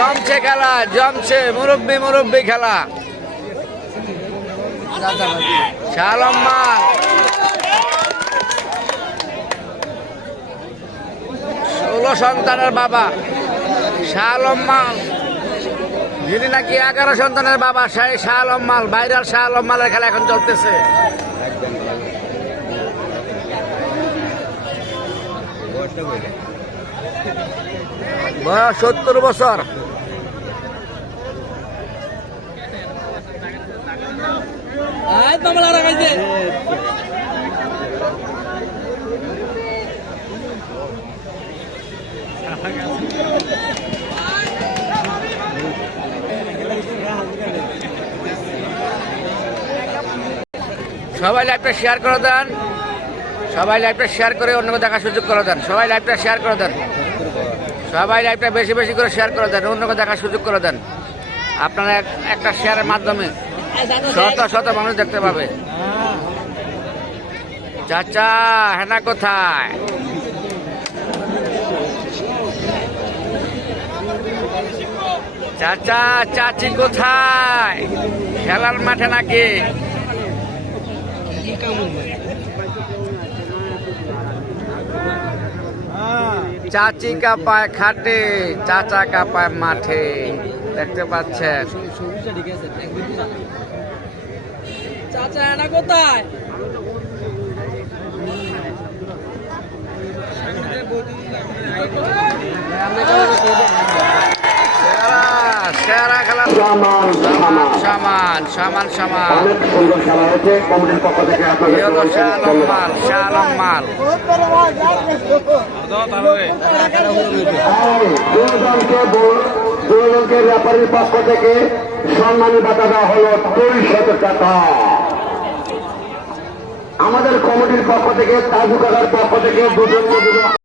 জমছে খেলা, জমছে। মুরব্বি মুরব্বি খেলা। শালম্মান ষোলো সন্তানের বাবা শালম্মান যিনি নাকি এগারো সন্তানের বাবা, সেই শাহ আলম্মাল ভাইরাল শাহ আলম্মালের খেলা এখন চলতেছে। বয়স সত্তর বছর। সবাই লাইভটা শেয়ার করে দেন। সবাই লাইভটা শেয়ার করে অন্যকে দেখার সুযোগ করে দেন। সবাই লাইভটা শেয়ার করে দেন। সবাই লাইভটা বেশি বেশি করে শেয়ার করে দেন, অন্যকে দেখার সুযোগ করে দেন। আপনারা এক- একটা শেয়ারের মাধ্যমে শত শত মানুষ দেখতে পাবে। চাচা, হেনা কোথায়? চাচা, চাচি কোথায়? খেলার মাঠে নাকি? চাচি কাপায় খাটে, চাচা কাপায় মাঠে। দেখতে পাচ্ছেন। চাচা এনা কোথায়? সামান সামান সামান মাল মাল দুজনকে ব্যাপারীর পক্ষ থেকে সম্মানী পাতা দেওয়া হলো দুইশত টাকা। আমাদের কমিটির পক্ষ থেকে তাজু কাকার পক্ষ থেকে দুজন